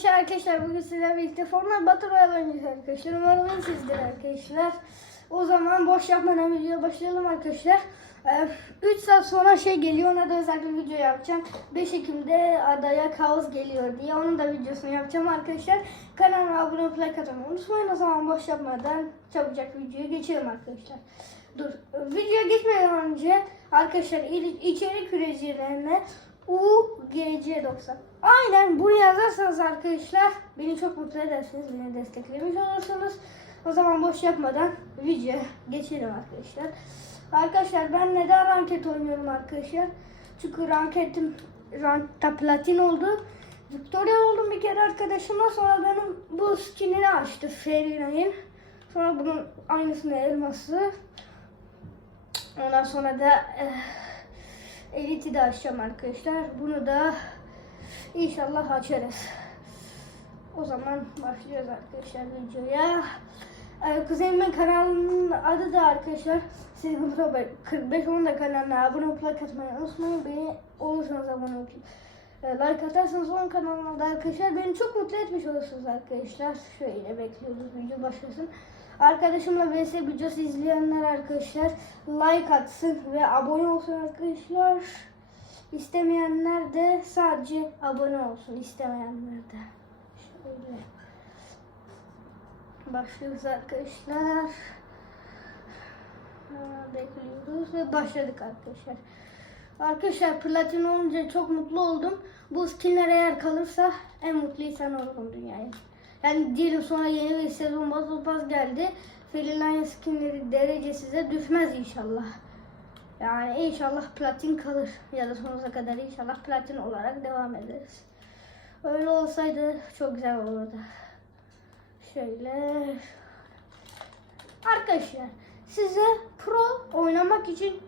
arkadaşlar arkadaşlar bugün sizlerle birlikte Fortnite Battle Royale oynayacağız arkadaşlar. Umarım sizdir arkadaşlar. O zaman boş yapmadan videoya başlayalım arkadaşlar. 3 saat sonra şey geliyor ona da özel bir video yapacağım. 5 Ekim'de adaya kaos geliyor diye onun da videosunu yapacağım arkadaşlar. Kanalıma abone olup like atmayı unutmayın. O zaman boş yapmadan çabucak videoya geçelim arkadaşlar. Dur videoya geçmeden önce arkadaşlar içerik üreticilerine UGC90 Aynen bunu yazarsanız arkadaşlar beni çok mutlu edersiniz. Beni desteklemiş olursunuz. O zaman boş yapmadan videoya geçelim arkadaşlar. Arkadaşlar ben neden ranket oynuyorum arkadaşlar? Çünkü ranketim rankta platin oldu. Victoria oldum bir kere arkadaşımla sonra benim bu skinini açtı Ferina'nın. Sonra bunun aynısını elması. Ondan sonra da eh, Elite'i de açacağım arkadaşlar. Bunu da inşallah açarız. O zaman başlıyoruz arkadaşlar videoya. Ee, Kuzenimin kanalının adı da arkadaşlar Silgin Robert 45 onun da kanalına abone olup like atmayı unutmayın. Beni olursanız abone olup e, like atarsanız onun kanalına da arkadaşlar beni çok mutlu etmiş olursunuz arkadaşlar. Şöyle bekliyoruz video başlasın. Arkadaşımla vs videosu izleyenler arkadaşlar like atsın ve abone olsun arkadaşlar. İstemeyenler de sadece abone olsun istemeyenler de. Şöyle. Başlıyoruz arkadaşlar. Bekliyoruz ve başladık arkadaşlar. Arkadaşlar platin olunca çok mutlu oldum. Bu skinler eğer kalırsa en mutlu insan olurum dünyaya. Yani diyelim sonra yeni bir sezon Battle Pass geldi. Freeline skinleri derece size düşmez inşallah. Yani inşallah platin kalır. Ya da sonsuza kadar inşallah platin olarak devam ederiz. Öyle olsaydı çok güzel olurdu. Şöyle. Arkadaşlar size pro oynamak için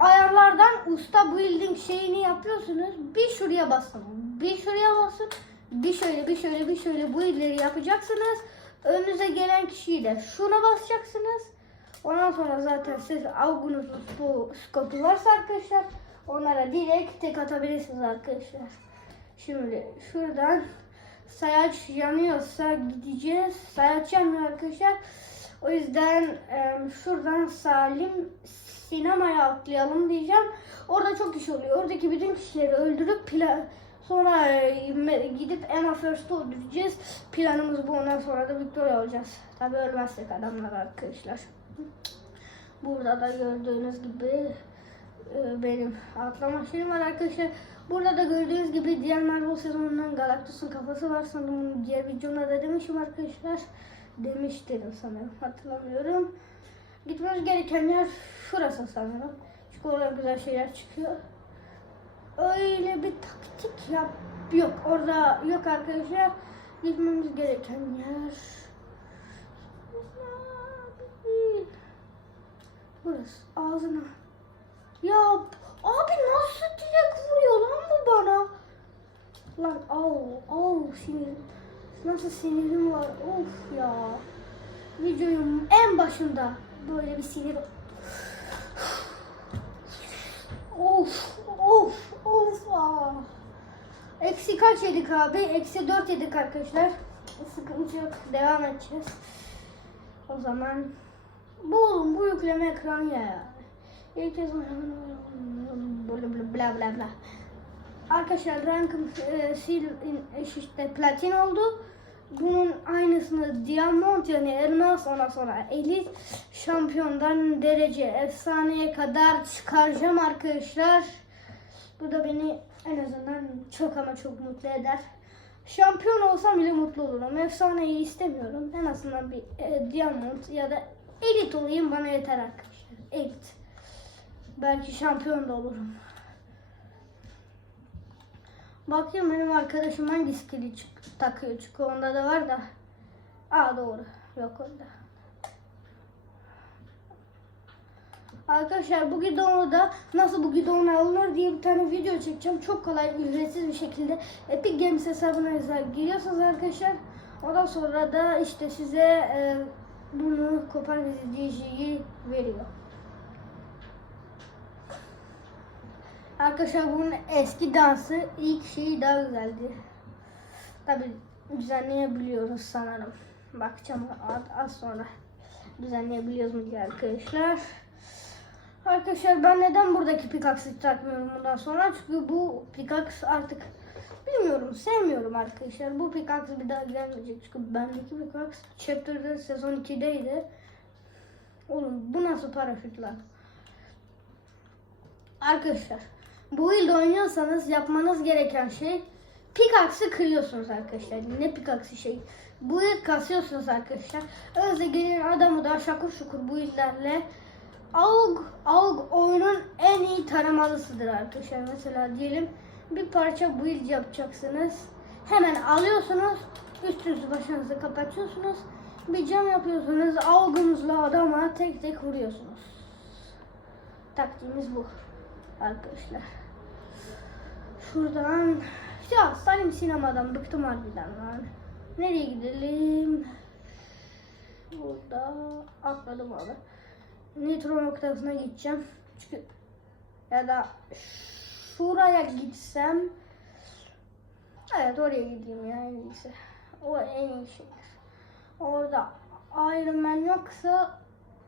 ayarlardan usta building şeyini yapıyorsunuz. Bir şuraya basın. Bir şuraya basın. Bir şöyle bir şöyle bir şöyle bu illeri yapacaksınız. Önünüze gelen kişiyi de şuna basacaksınız. Ondan sonra zaten siz Augunus bu skopu varsa arkadaşlar onlara direkt tek atabilirsiniz arkadaşlar. Şimdi şuradan sayaç yanıyorsa gideceğiz. Sayaç yanmıyor arkadaşlar. O yüzden e, şuradan Salim sinemaya atlayalım diyeceğim. Orada çok iş oluyor. Oradaki bütün kişileri öldürüp pla sonra e, gidip Emma First'ı öldüreceğiz. Planımız bu. Ondan sonra da Victoria olacağız. Tabii ölmezsek adamlar arkadaşlar. Burada da gördüğünüz gibi e, benim atlama şeyim var arkadaşlar. Burada da gördüğünüz gibi diğer Marvel sezonundan Galactus'un kafası var sanırım diğer videomda da demişim arkadaşlar. Demiştim sanırım hatırlamıyorum. Gitmemiz gereken yer şurası sanırım. Çünkü orada güzel şeyler çıkıyor. Öyle bir taktik yap yok orada yok arkadaşlar. Gitmemiz gereken yer Burası ağzına. Ya abi nasıl direkt vuruyor lan bu bana? Lan au au sinir. Nasıl sinirim var of ya. Videonun en başında böyle bir sinir. Of of of ah. Eksi kaç yedik abi? Eksi dört yedik arkadaşlar. Sıkıntı yok. Devam edeceğiz. O zaman bu oğlum bu yükleme ekranı ya. İlk kez bla bla bla. Arkadaşlar rankım e, sil e, işte platin oldu. Bunun aynısını diamond yani elmas ondan sonra elit şampiyondan derece efsaneye kadar çıkaracağım arkadaşlar. Bu da beni en azından çok ama çok mutlu eder. Şampiyon olsam bile mutlu olurum. Efsaneyi istemiyorum. En azından bir e, diamond ya da elit olayım bana yeter arkadaşlar. Elit. Belki şampiyon da olurum. Bakayım benim arkadaşım hangi skill'i çık- takıyor. Çünkü onda da var da. Aa doğru. Yok onda. Arkadaşlar bu gidonu da nasıl bu gidonu alınır diye bir tane video çekeceğim. Çok kolay ücretsiz bir şekilde Epic Games hesabına giriyorsunuz arkadaşlar. Ondan sonra da işte size e, bunu kopar izleyiciyi veriyor. Arkadaşlar bunun eski dansı ilk şeyi daha güzeldi. Tabi düzenleyebiliyoruz sanırım. Bakacağım az, az sonra düzenleyebiliyoruz mu diye arkadaşlar. Arkadaşlar ben neden buradaki pickaxe'ı takmıyorum bundan sonra? Çünkü bu pickaxe artık bilmiyorum sevmiyorum arkadaşlar. Bu pickaxe bir daha gelmeyecek. Çünkü bendeki pickaxe chapter'da sezon 2'deydi. Oğlum bu nasıl paraşüt lan? Arkadaşlar bu yılda oynuyorsanız yapmanız gereken şey pickaxe'ı kırıyorsunuz arkadaşlar. Ne pickaxe'ı şey? Bu yıl kasıyorsunuz arkadaşlar. Özde gelin adamı da şakur şukur bu illerle AUG, AUG oyunun en iyi taramalısıdır arkadaşlar. Mesela diyelim bir parça build yapacaksınız. Hemen alıyorsunuz. Üstünüzü başınızı kapatıyorsunuz. Bir cam yapıyorsunuz. AUG'unuzla adama tek tek vuruyorsunuz. Taktiğimiz bu arkadaşlar. Şuradan ya Salim sinemadan bıktım harbiden lan. Nereye gidelim? Burada atladım abi. Nitro noktasına gideceğim. Çünkü ya da şuraya gitsem Evet oraya gideyim ya en iyisi. O en iyi şeydir. Orada Iron Man yoksa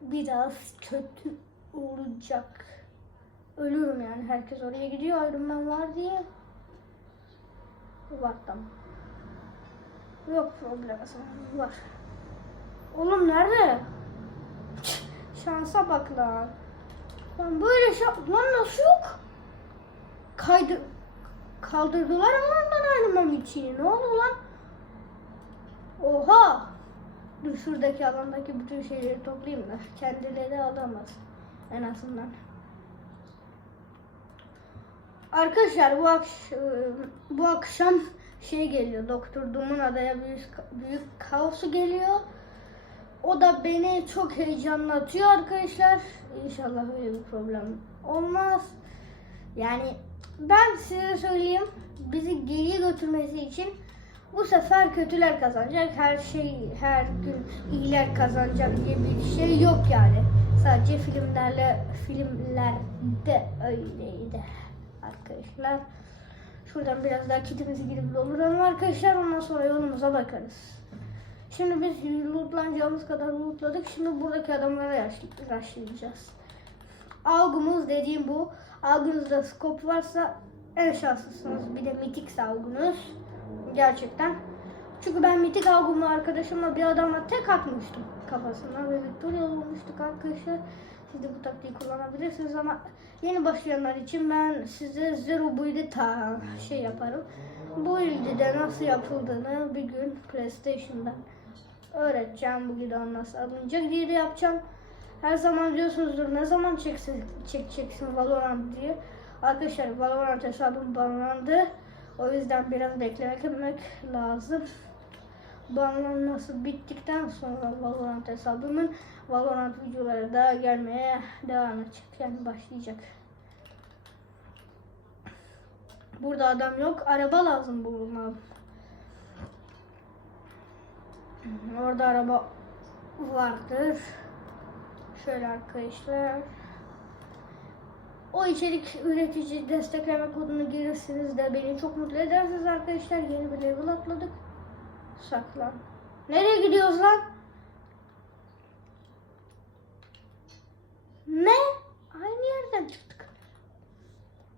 biraz kötü olacak. Ölürüm yani. Herkes oraya gidiyor Iron Man var diye. Tamam. Yok problem var. Oğlum nerede? Şansa bak lan. Lan böyle şans... Lan nasıl yok? Kaydı... Kaldırdılar mı ondan ayrılmam için? Ne oldu lan? Oha! Dur şuradaki alandaki bütün şeyleri toplayayım da kendileri alamaz. En azından. Arkadaşlar bu akşam, bu akşam şey geliyor. Doktor Doom'un adaya büyük, büyük kaosu geliyor. O da beni çok heyecanlatıyor arkadaşlar. İnşallah öyle bir problem olmaz. Yani ben size söyleyeyim bizi geriye götürmesi için bu sefer kötüler kazanacak. Her şey her gün iyiler kazanacak diye bir şey yok yani. Sadece filmlerle filmlerde öyleydi arkadaşlar. Şuradan biraz daha kitimizi girip dolduralım arkadaşlar. Ondan sonra yolumuza bakarız. Şimdi biz lootlanacağımız kadar lootladık. Şimdi buradaki adamlara rushlayacağız. Algımız dediğim bu. Algınızda scope varsa en şanslısınız. Bir de mitik algınız. Gerçekten. Çünkü ben mitik algımla arkadaşımla bir adamla tek atmıştım kafasına ve Victoria olmuştuk arkadaşlar. Siz de bu taktiği kullanabilirsiniz ama yeni başlayanlar için ben size Zero Build'i ta şey yaparım. Bu build'i nasıl yapıldığını bir gün PlayStation'dan öğreteceğim. Bu videonun nasıl alınacak diye yapacağım. Her zaman diyorsunuzdur ne zaman çeksin, çekeceksin Valorant diye. Arkadaşlar Valorant hesabım banlandı. O yüzden biraz beklemek lazım. Banlanması bittikten sonra Valorant hesabımın Valorant videoları da gelmeye devam edecek. Yani başlayacak. Burada adam yok. Araba lazım bulmam. Orada araba vardır. Şöyle arkadaşlar. O içerik üretici destekleme kodunu girirsiniz de beni çok mutlu edersiniz arkadaşlar. Yeni bir level atladık. Saklan. Nereye gidiyoruz lan? Ne? Aynı yerden çıktık.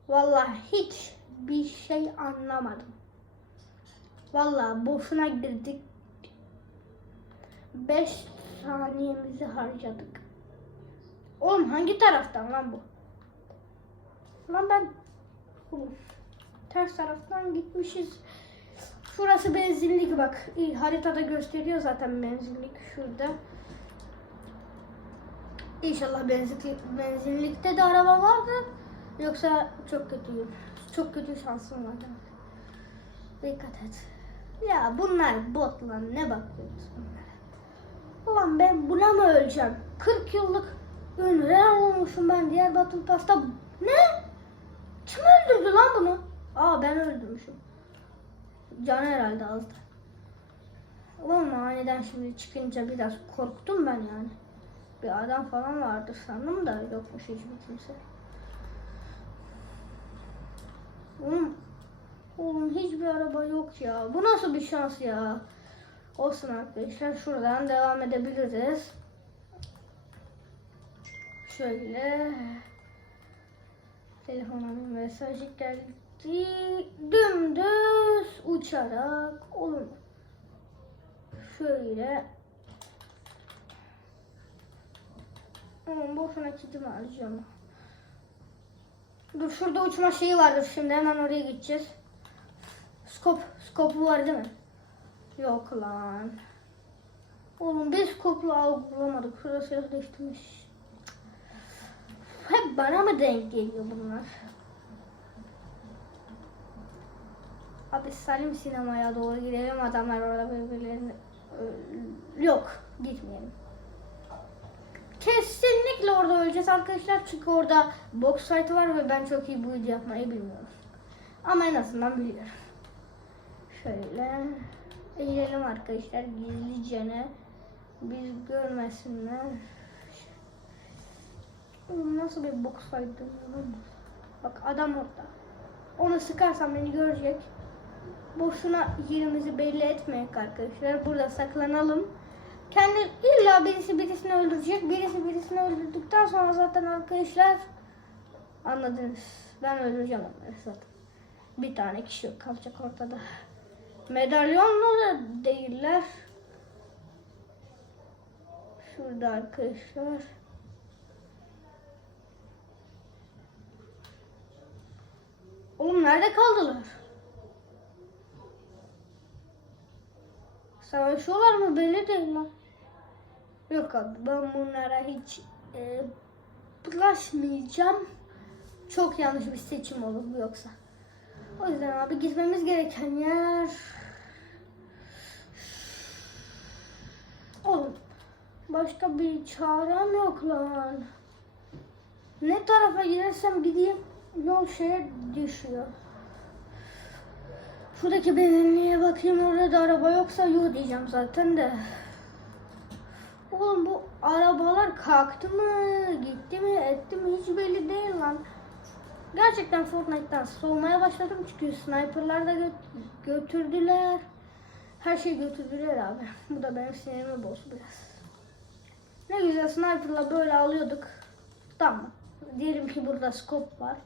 Vallahi hiç bir şey anlamadım. Vallahi boşuna girdik. 5 saniyemizi harcadık. Oğlum hangi taraftan lan bu? Lan ben Oğlum, ters taraftan gitmişiz. Şurası benzinlik bak. İyi, haritada gösteriyor zaten benzinlik şurada. İnşallah benzinlik, benzinlikte de araba vardı. Yoksa çok kötüyüm. Çok kötü şansım var. Dikkat et. Ya bunlar bot lan ne bakıyorsun bunlara? Ulan ben buna mı öleceğim? 40 yıllık ünlüler olmuşum ben diğer Battle Pass'ta. Ne? Kim öldürdü lan bunu? Aa ben öldürmüşüm. Can herhalde azdı. Oğlum aniden şimdi çıkınca biraz korktum ben yani. Bir adam falan vardır sandım da yokmuş hiçbir kimse. Oğlum Oğlum hiçbir araba yok ya. Bu nasıl bir şans ya? Olsun arkadaşlar şuradan devam edebiliriz. Şöyle. Telefona bir mesaj geldi. Dümdüz uçarak oğlum. Şöyle. Oğlum boşuna kitimi alacağım. Dur şurada uçma şeyi vardır şimdi hemen oraya gideceğiz. Skop, skopu var değil mi? Yok lan. Oğlum biz bulamadık. Şurada silah değiştirmiş. Hep bana mı denk geliyor bunlar? Abi salim sinemaya doğru gidelim. Adamlar orada birbirlerini... Yok gitmeyelim. Kesinlikle orada öleceğiz arkadaşlar. Çünkü orada box fight var ve ben çok iyi bu yapmayı bilmiyorum. Ama en azından biliyorum. Şöyle eğilelim arkadaşlar gizlicene. Biz görmesinler. Nasıl bir box fight? Bak adam orada. Onu sıkarsam beni görecek. Boşuna yerimizi belli etmeyek arkadaşlar. Burada saklanalım. Kendi illa birisi birisini öldürecek. Birisi birisini öldürdükten sonra zaten arkadaşlar anladınız. Ben öldüreceğim onları zaten. Bir tane kişi kalacak ortada. Medalyonlu da değiller. Şurada arkadaşlar. Oğlum nerede kaldılar? Savaşıyorlar mı belli değil lan. Yok abi ben bunlara hiç e, bulaşmayacağım. Çok yanlış bir seçim olur bu yoksa. O yüzden abi gitmemiz gereken yer... Oğlum başka bir çarem yok lan. Ne tarafa gidersem gideyim yol şeye düşüyor. Şuradaki benzinliğe bakayım orada da araba yoksa yok diyeceğim zaten de. Oğlum bu arabalar kalktı mı, gitti mi, etti mi hiç belli değil lan. Gerçekten Fortnite'dan soğumaya başladım çünkü sniperlar da gö- götürdüler. Her şeyi götürdüler abi. Bu da benim sinirimi bozdu biraz. Ne güzel sniperla böyle alıyorduk. Tamam. Diyelim ki burada scope var.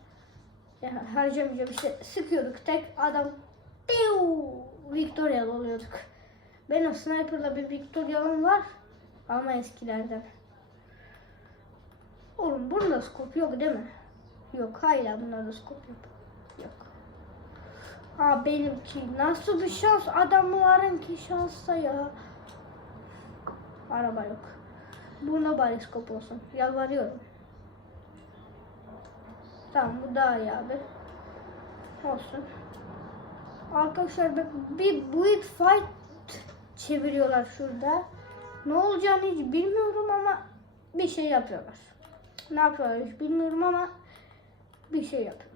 Ya harcamayacağım işte sıkıyorduk tek adam Piu! Victoria'lı oluyorduk. Benim sniper'la bir Victoria'lım var ama eskilerden. Oğlum bunda scope yok değil mi? Yok hala bunda scope. Yok. Aa benimki nasıl bir şans adamlarınki şansa ya. Araba yok. Buna bari scope olsun. Yalvarıyorum. Tamam bu daha iyi abi. Olsun. Arkadaşlar bak bir build fight çeviriyorlar şurada. Ne olacağını hiç bilmiyorum ama bir şey yapıyorlar. Ne yapıyorlar hiç bilmiyorum ama bir şey yapıyorlar.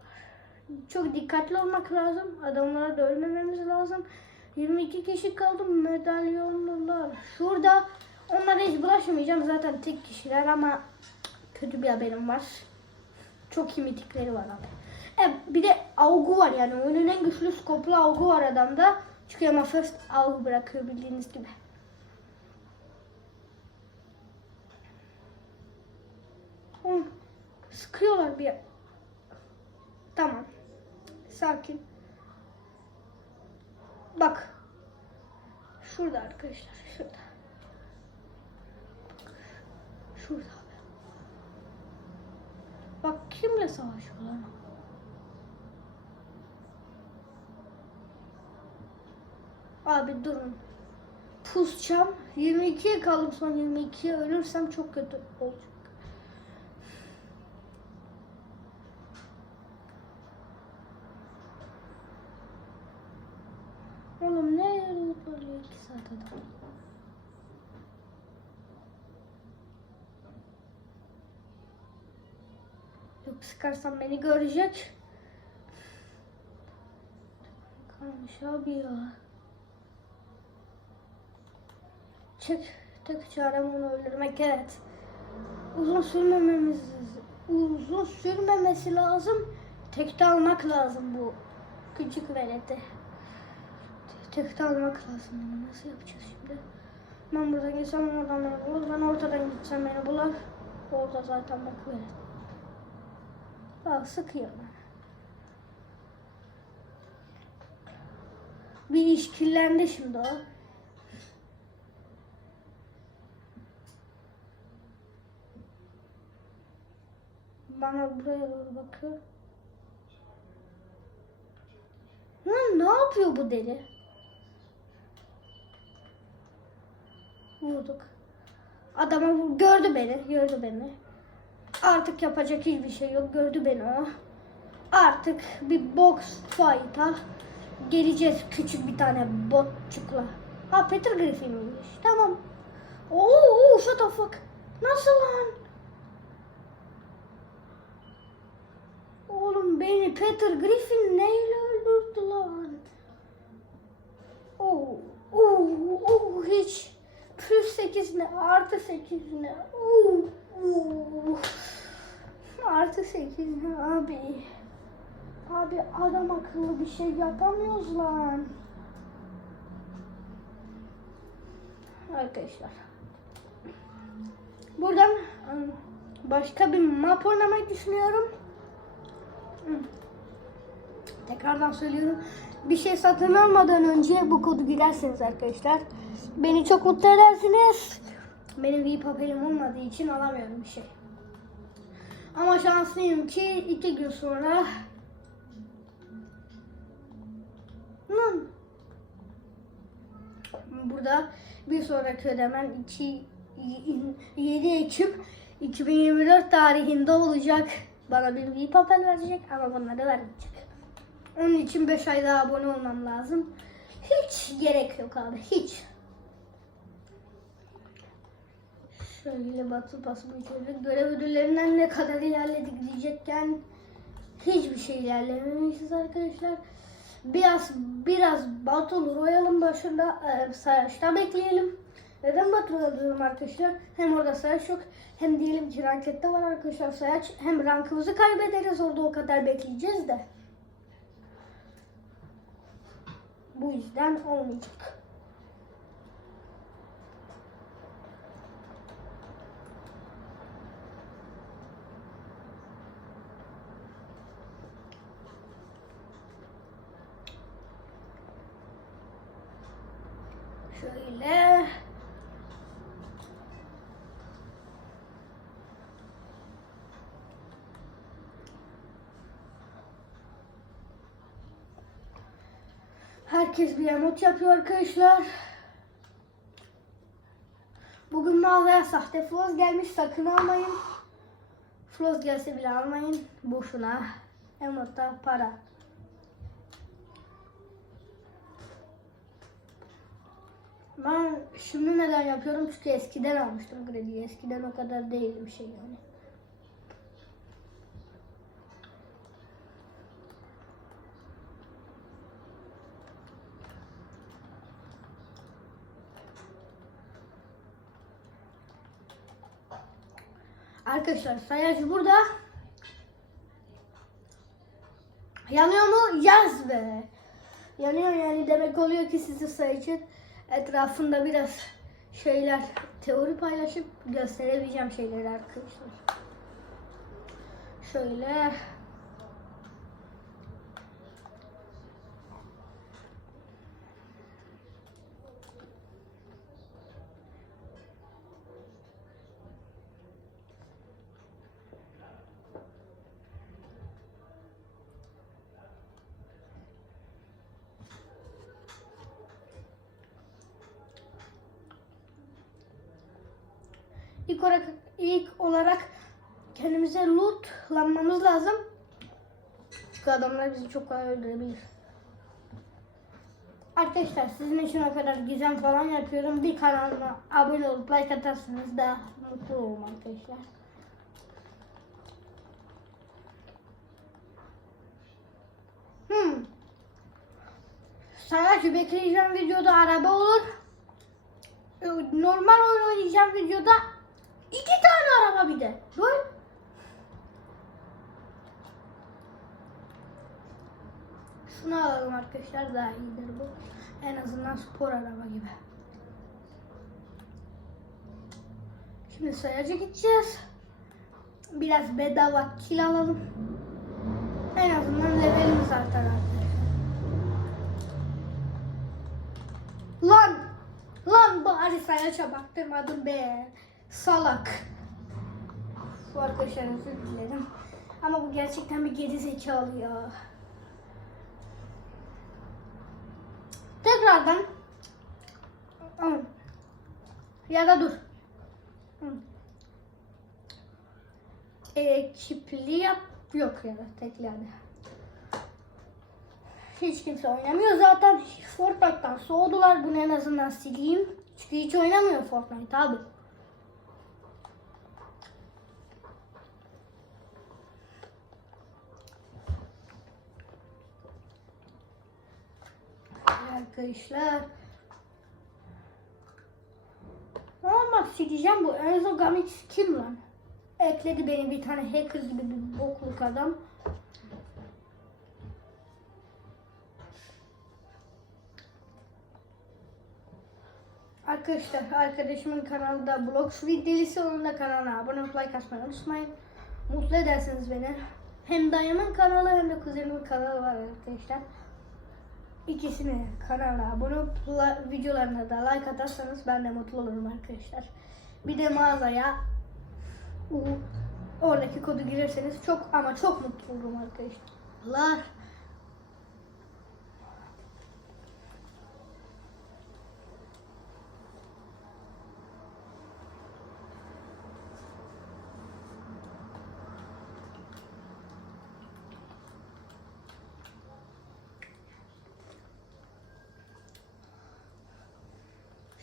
Çok dikkatli olmak lazım. Adamlara da ölmememiz lazım. 22 kişi kaldı medalyonlular. Şurada onlara hiç bulaşmayacağım. Zaten tek kişiler ama kötü bir haberim var. Çok iyi mitikleri var abi. E, bir de augu var yani oyunun en güçlü skoplu augu var adamda. Çünkü ama first augu bırakıyor bildiğiniz gibi. Sıkıyorlar bir. Tamam. Sakin. Bak. Şurada arkadaşlar. Şurada. Şurada. Bak kimle savaşıyorlar? Abi durun. Pusacağım. 22'ye kaldım son 22'ye ölürsem çok kötü olacak. Oğlum ne oluyor 2 saat adam? Yok sıkarsam beni görecek. Kalmış abi ya. Çek, tek çarem onu öldürmek evet. Uzun sürmememiz uzun sürmemesi lazım. Tekte almak lazım bu Küçük veledi. Tek almak lazım. Nasıl yapacağız şimdi? Ben buradan gitsem oradan beni bulur. Ben ortadan gitsem beni bulur. Orada zaten bak velet. Bak sıkıyor. Bir iş kirlendi şimdi o. Bana buraya doğru bakıyor. Lan ne yapıyor bu deli? Vurduk. Adama vur- gördü beni, gördü beni. Artık yapacak hiçbir şey yok, gördü beni o. Artık bir box fight'a geleceğiz küçük bir tane botçukla. Ha Peter Griffin'miş. Tamam. Oo, oo shut the fuck. Nasıl lan? Oğlum beni Peter Griffin neyle öldürdü lan? Oo, oo, oo hiç. Plus 8 ne? Artı 8 ne? Oo, oo. Artı 8 ne abi? Abi adam akıllı bir şey yapamıyoruz lan. Arkadaşlar. Buradan ım, başka bir map oynamayı düşünüyorum. Tekrardan söylüyorum. Bir şey satın almadan önce bu kodu girerseniz arkadaşlar beni çok mutlu edersiniz. Benim bir papelim olmadığı için alamıyorum bir şey. Ama şanslıyım ki iki gün sonra. Burada bir sonraki ödemen 2 7 Ekim 2024 tarihinde olacak. Bana bir papel verecek ama bunları vermeyecek. Onun için 5 ay daha abone olmam lazım. Hiç gerek yok abi hiç. Şöyle batı basma şöyle görev ödüllerinden ne kadar ilerledik diyecekken hiçbir şey ilerlememişiz arkadaşlar. Biraz biraz Battle Royale'ın başında e, sayaçta bekleyelim. Neden Battle diyorum arkadaşlar? Hem orada sayaç yok hem diyelim ki rankette var arkadaşlar sayaç. Hem rankımızı kaybederiz orada o kadar bekleyeceğiz de. Bu yüzden olmayacak. Şöyle. Herkes bir emot yapıyor arkadaşlar. Bugün mağazaya sahte floz gelmiş sakın almayın. Floz gelse bile almayın. Boşuna. Emotta para. Ben şimdi neden yapıyorum? Çünkü eskiden almıştım krediyi. Eskiden o kadar değildi bir şey yani. Arkadaşlar sayacı burada. Yanıyor mu? Yaz be. Yanıyor yani demek oluyor ki sizi sayıcı etrafında biraz şeyler teori paylaşıp gösterebileceğim şeyleri arkadaşlar. Şöyle ilk olarak ilk olarak kendimize lootlanmamız lazım. Çünkü adamlar bizi çok kolay öldürebilir. Arkadaşlar sizin için o kadar gizem falan yapıyorum. Bir kanalıma abone olup like atarsanız da mutlu olurum arkadaşlar. Hmm. Sadece bekleyeceğim videoda araba olur. Ee, Normal oyun oynayacağım videoda iki tane araba bir de. Böyle. Şunu alalım arkadaşlar daha iyidir bu. En azından spor araba gibi. Şimdi sayaca gideceğiz. Biraz bedava kil alalım. En azından levelimiz artar arkadaşlar. Lan! Lan bari sayaca baktırmadım be. Salak. Bu arkadaşlar özür dilerim. Ama bu gerçekten bir geri zekalı ya. Tekrardan ya da dur. Ekipli yap yok ya da tekli hadi. Hiç kimse oynamıyor zaten. Fortnite'dan soğudular. Bunu en azından sileyim. Çünkü hiç oynamıyor Fortnite abi. Arkadaşlar. Ama sileceğim bu. Enzo Gamix kim lan? Ekledi beni bir tane hacker gibi bir bokluk adam. Arkadaşlar arkadaşımın kanalı da Blog Sweet Delisi onun da kanalına abone olup like atmayı unutmayın. Mutlu edersiniz beni. Hem dayımın kanalı hem de kuzenimin kanalı var arkadaşlar. İkisini kanala abone olup la- videolarına da like atarsanız ben de mutlu olurum arkadaşlar. Bir de mağazaya oradaki kodu girerseniz çok ama çok mutlu olurum arkadaşlar.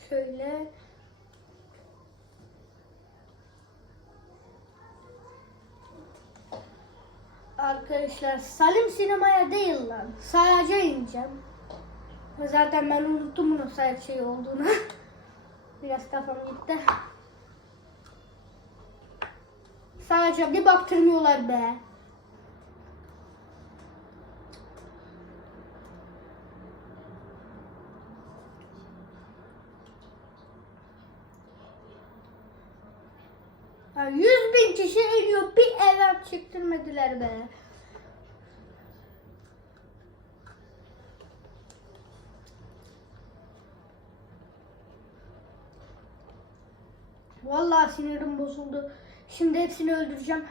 Şöyle Arkadaşlar Salim sinemaya değil lan. Sayaca ineceğim. Zaten ben unuttum bunun sayaç şey olduğunu. Biraz kafam gitti. Sayaca bir baktırmıyorlar be. Ya 100 bin kişi eriyor bir evrak çektirmediler be. Vallahi sinirim bozuldu. Şimdi hepsini öldüreceğim.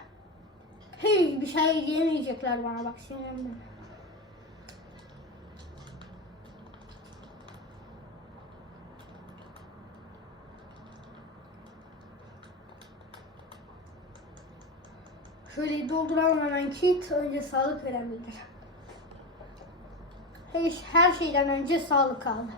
Hey bir şey diyemeyecekler bana bak sinirimden. Şöyle dolduralım hemen kit. Önce sağlık önemlidir. Her, her şeyden önce sağlık aldı.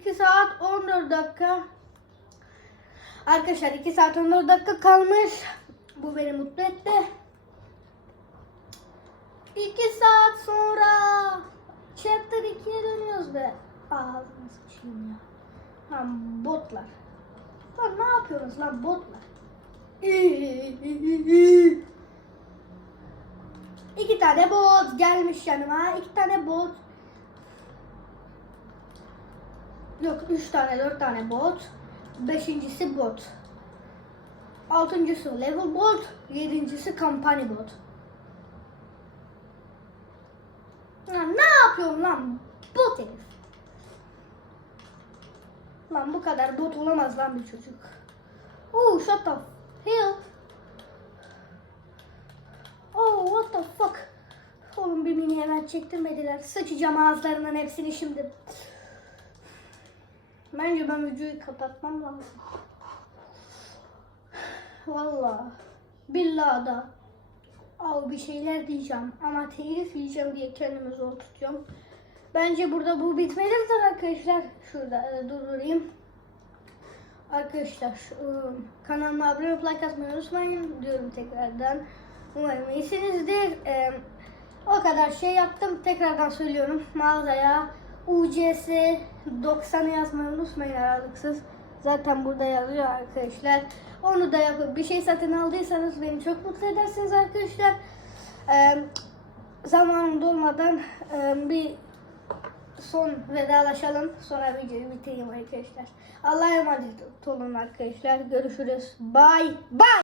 İki saat 14 dakika. Arkadaşlar 2 saat 14 dakika kalmış. Bu beni mutlu etti. 2 saat sonra chapter 2'ye dönüyoruz be. Ağzını sıçayım ya. Lan botlar. Lan ne yapıyorsunuz lan botlar? İki tane bot gelmiş yanıma. İki tane bot. Yok üç tane dört tane bot. Beşincisi bot. Altıncısı level bot. Yedincisi kampanya bot. Lan ne yapıyorsun lan bot herif? Lan bu kadar bot olamaz lan bir çocuk. Oh shut the hell. Oh what the fuck. Oğlum bir mini hemen çektirmediler. Sıçacağım ağızlarından hepsini şimdi. Bence ben videoyu kapatmam lazım. Vallahi. Billahi da. Al bir şeyler diyeceğim ama telif yiyeceğim diye kendimi zor tutuyorum. Bence burada bu bitmelidir arkadaşlar. Şurada e, durdurayım. Arkadaşlar şu, e, kanalıma abone olup like atmayı unutmayın diyorum tekrardan. Umarım iyisinizdir. E, o kadar şey yaptım. Tekrardan söylüyorum. Mağazaya UCS 90'ı yazmayı unutmayın aralıksız. Zaten burada yazıyor arkadaşlar. Onu da yapıp bir şey satın aldıysanız beni çok mutlu edersiniz arkadaşlar. Ee, zamanım dolmadan e, bir son vedalaşalım. Sonra videoyu bitireyim arkadaşlar. Allah'a emanet olun arkadaşlar. Görüşürüz. Bye bye.